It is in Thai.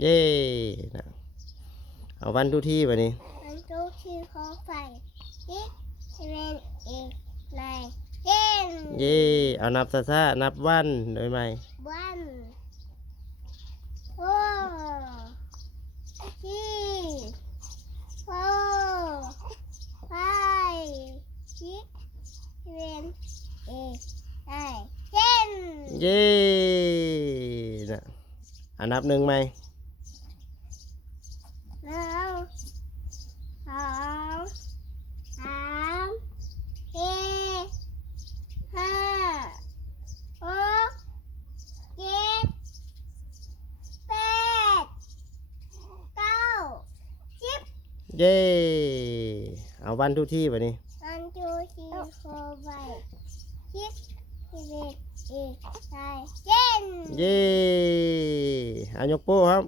เย่นะเอาวันทุกที่วันนี้วันทุกที่ขอไฟที่เป็นอีกในเช่นเย่เอานับซะนับวันโดยไหมวันโอ้ที่โอ้ไฟที่เป็นอีกในเช่นเย่นะเอานับหนึ่งไหมหนึ่งสองสามสี่ห้าหกเจ็ดแปดเก้าสิบเย่เอาวันทุกที่วันนี้วันทูทีโฟร์ไฟสิบ11 อีกใช่เช่นเย่เอายกโป้ครับ